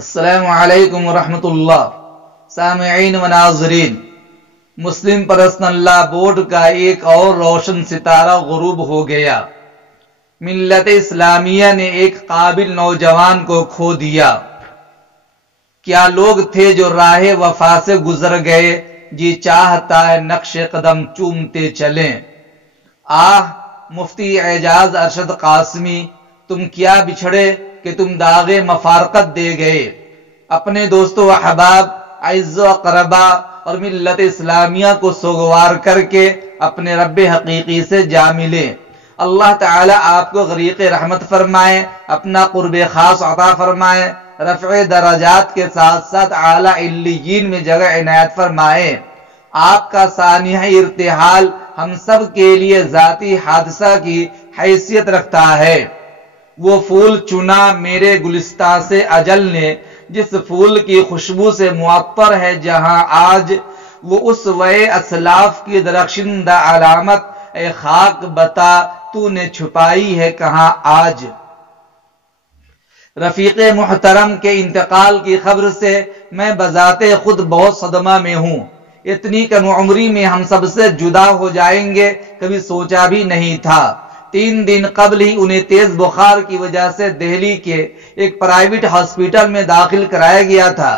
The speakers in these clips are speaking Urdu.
السلام علیکم ورحمۃ اللہ۔ سامعین و ناظرین، مسلم پرسنل لا بورڈ کا ایک اور روشن ستارہ غروب ہو گیا۔ ملت اسلامیہ نے ایک قابل نوجوان کو کھو دیا۔ کیا لوگ تھے جو راہ وفا سے گزر گئے، جی چاہتا ہے نقش قدم چومتے چلیں۔ آہ مفتی اعجاز ارشد قاسمی، تم کیا بچھڑے کہ تم داغے مفارقت دے گئے۔ اپنے دوست و احباب، اعز و اقربا اور ملت اسلامیہ کو سوگوار کر کے اپنے رب حقیقی سے جا ملے۔ اللہ تعالیٰ آپ کو غریق رحمت فرمائے، اپنا قرب خاص عطا فرمائے، رفع درجات کے ساتھ ساتھ اعلیٰ علیین میں جگہ عنایت فرمائے۔ آپ کا سانحہ ارتحال ہم سب کے لیے ذاتی حادثہ کی حیثیت رکھتا ہے۔ وہ پھول چنا میرے گلستاں سے اجل نے، جس پھول کی خوشبو سے معطر ہے جہاں آج، وہ اس وے اسلاف کی درخشندہ علامت، اے خاک بتا تو نے چھپائی ہے کہاں آج۔ رفیق محترم کے انتقال کی خبر سے میں بذات خود بہت صدمہ میں ہوں۔ اتنی کم عمری میں ہم سب سے جدا ہو جائیں گے کبھی سوچا بھی نہیں تھا۔ 3 دن قبل ہی انہیں تیز بخار کی وجہ سے دہلی کے ایک پرائیویٹ ہاسپٹل میں داخل کرایا گیا تھا،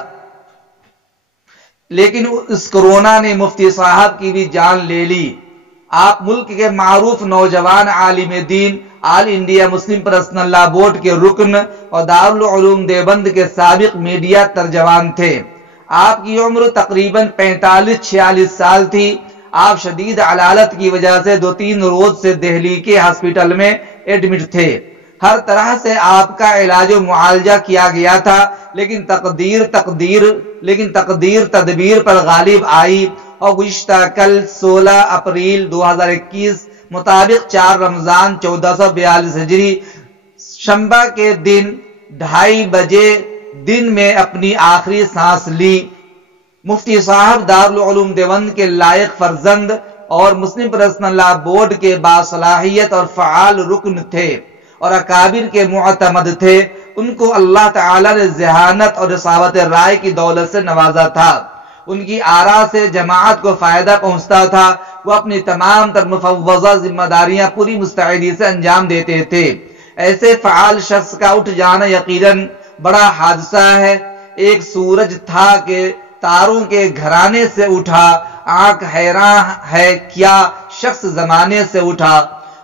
لیکن اس کورونا نے مفتی صاحب کی بھی جان لے لی۔ آپ ملک کے معروف نوجوان عالم دین، آل انڈیا مسلم پرسنل لا بورڈ کے رکن اور دارالعلوم دیوبند کے سابق میڈیا ترجمان تھے۔ آپ کی عمر تقریباً 45-46 سال تھی۔ آپ شدید علالت کی وجہ سے 2-3 روز سے دہلی کے ہاسپٹل میں ایڈمٹ تھے۔ ہر طرح سے آپ کا علاج و معالجہ کیا گیا تھا، لیکن تقدیر تدبیر پر غالب آئی اور گزشتہ کل 16 اپریل 2021 مطابق 4 رمضان 1442 ہجری شنبہ کے دن 2:30 بجے دن میں اپنی آخری سانس لی۔ مفتی صاحب دارالعلوم دیوبند کے لائق فرزند اور مسلم پرسنل لا بورڈ کے باصلاحیت اور فعال رکن تھے اور اکابر کے معتمد تھے۔ ان کو اللہ تعالیٰ نے ذہانت اور رساوت رائے کی دولت سے نوازا تھا۔ ان کی آراء سے جماعت کو فائدہ پہنچتا تھا۔ وہ اپنی تمام تر مفوضہ ذمہ داریاں پوری مستعدی سے انجام دیتے تھے۔ ایسے فعال شخص کا اٹھ جانا یقیناً بڑا حادثہ ہے۔ ایک سورج تھا کہ تاروں کے گھرانے سے اٹھا، آنکھ حیراں ہے کیا شخص زمانے سے اٹھا۔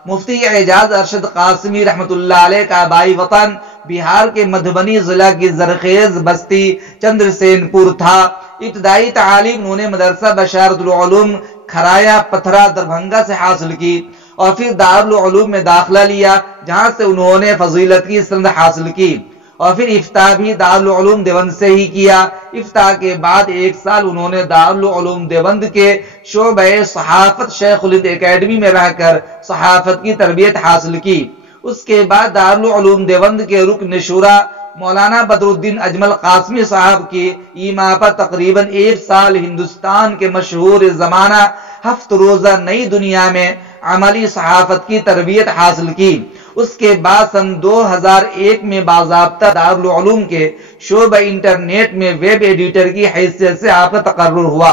مفتی اعجاز ارشد قاسمی رحمت اللہ علیہ کا آبائی وطن بہار کے مدھبنی ضلع کی زرخیز بستی چندرسین پور تھا۔ ابتدائی تعلیم انہوں نے مدرسہ بشارت العلوم کھرایا پتھرا دربھنگا سے حاصل کی اور پھر دارالعلوم میں داخلہ لیا، جہاں سے انہوں نے فضیلت کی سند حاصل کی، اور پھر افتاء بھی دارالعلوم دیوبند سے ہی کیا۔ افتاء کے بعد 1 سال انہوں نے دارالعلوم دیوبند کے شعبہ صحافت شیخ الہند اکیڈمی میں رہ کر صحافت کی تربیت حاصل کی۔ اس کے بعد دارالعلوم دیوبند کے رکن شورا مولانا بدرالدین اجمل قاسمی صاحب کی ایما پر تقریباً 1 سال ہندوستان کے مشہور زمانہ 7 روزہ نئی دنیا میں عملی صحافت کی تربیت حاصل کی۔ اس کے بعد سن 2001 میں باضابطہ دارالعلوم کے شعبہ انٹرنیٹ میں ویب ایڈیٹر کی حیثیت سے آپ کا تقرر ہوا۔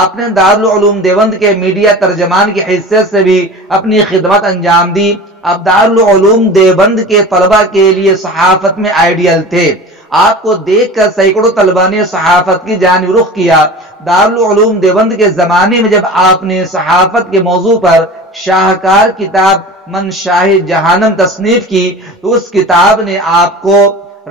آپ نے دارالعلوم دیوبند کے میڈیا ترجمان کی حیثیت سے بھی اپنی خدمت انجام دی۔ اب دارالعلوم دیوبند کے طلبہ کے لیے صحافت میں آئیڈیل تھے۔ آپ کو دیکھ کر سینکڑوں طلبہ نے صحافت کی جانب رخ کیا۔ دارالعلوم دیوبند کے زمانے میں جب آپ نے صحافت کے موضوع پر شاہکار کتاب من شاہ جہانم تصنیف کی تو اس کتاب نے آپ کو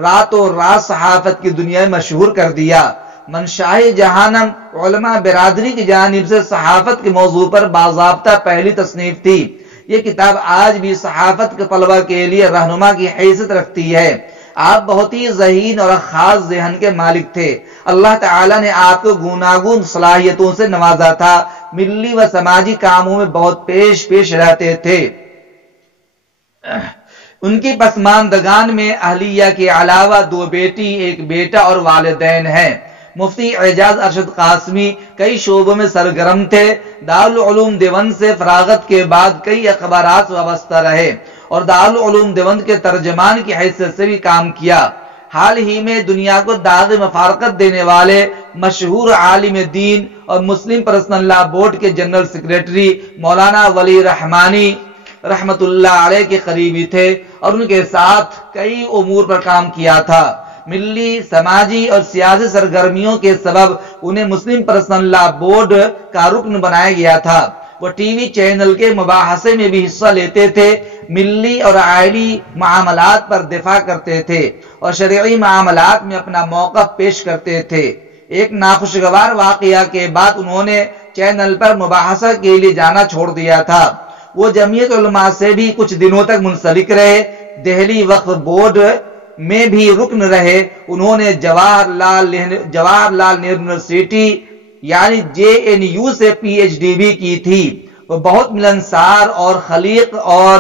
راتوں رات صحافت کی دنیا میں مشہور کر دیا۔ من شاہ جہانم علماء برادری کی جانب سے صحافت کے موضوع پر باضابطہ پہلی تصنیف تھی۔ یہ کتاب آج بھی صحافت کے طلبہ کے لیے رہنما کی حیثیت رکھتی ہے۔ آپ بہت ہی ذہین اور خاص ذہن کے مالک تھے۔ اللہ تعالیٰ نے آپ کو گوناگون صلاحیتوں سے نوازا تھا۔ ملی و سماجی کاموں میں بہت پیش رہتے تھے۔ ان کی پسماندگان میں اہلیہ کے علاوہ 2 بیٹی، 1 بیٹا اور والدین ہیں۔ مفتی اعجاز ارشد قاسمی کئی شعبوں میں سرگرم تھے۔ دارالعلوم دیوبند سے فراغت کے بعد کئی اخبارات وابستہ رہے اور دارالعلوم دیوبند کے ترجمان کی حیثیت سے بھی کام کیا۔ حال ہی میں دنیا کو داغ مفارقت دینے والے مشہور عالم دین اور مسلم پرسنل لا بورڈ کے جنرل سیکریٹری مولانا ولی رحمانی رحمت اللہ علیہ کے قریبی تھے اور ان کے ساتھ کئی امور پر کام کیا تھا۔ ملی، سماجی اور سیاسی سرگرمیوں کے سبب انہیں مسلم پرسنل لا بورڈ کا رکن بنایا گیا تھا۔ وہ ٹی وی چینل کے مباحثے میں بھی حصہ لیتے تھے، ملی اور آئلی معاملات پر دفاع کرتے تھے اور شرعی معاملات میں اپنا موقف پیش کرتے تھے۔ ایک ناخوشگوار واقعہ کے بعد انہوں نے چینل پر مباحثہ کے لیے جانا چھوڑ دیا تھا۔ وہ جمعیت علماء سے بھی کچھ دنوں تک منسلک رہے، دہلی وقف بورڈ میں بھی رکن رہے۔ انہوں نے جواہر لال نہرو یونیورسٹی یعنی JNU سے PhD بھی کی تھی۔ وہ بہت ملنسار اور خلیق اور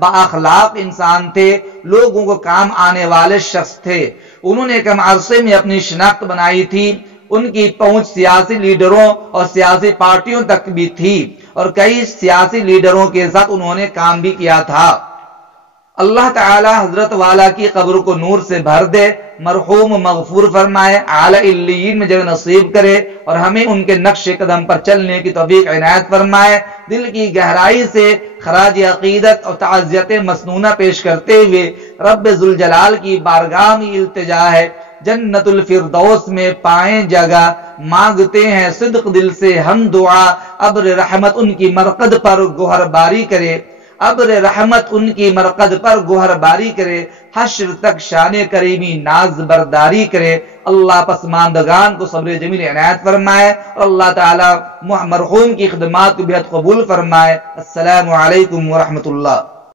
بااخلاق انسان تھے، لوگوں کو کام آنے والے شخص تھے۔ انہوں نے کم عرصے میں اپنی شناخت بنائی تھی۔ ان کی پہنچ سیاسی لیڈروں اور سیاسی پارٹیوں تک بھی تھی اور کئی سیاسی لیڈروں کے ساتھ انہوں نے کام بھی کیا تھا۔ اللہ تعالی حضرت والا کی قبر کو نور سے بھر دے، مرحوم مغفور فرمائے، اعلی علیین میں جگہ نصیب کرے اور ہمیں ان کے نقش قدم پر چلنے کی توفیق عنایت فرمائے۔ دل کی گہرائی سے خراج عقیدت اور تعزیت مسنونہ پیش کرتے ہوئے رب ذوالجلال کی بارگاہ میں التجا ہے، جنت الفردوس میں پائیں جگہ، مانگتے ہیں صدق دل سے ہم دعا، ابر رحمت ان کی مرقد پر گوہر باری کرے، ابر رحمت ان کی مرقد پر گوہر باری کرے، حشر تک شان کریمی ناز برداری کرے۔ اللہ پسماندگان کو صبر جمیل عنایت فرمائے اور اللہ تعالی مرحوم کی خدمات کو بہت قبول فرمائے۔ السلام علیکم ورحمۃ اللہ۔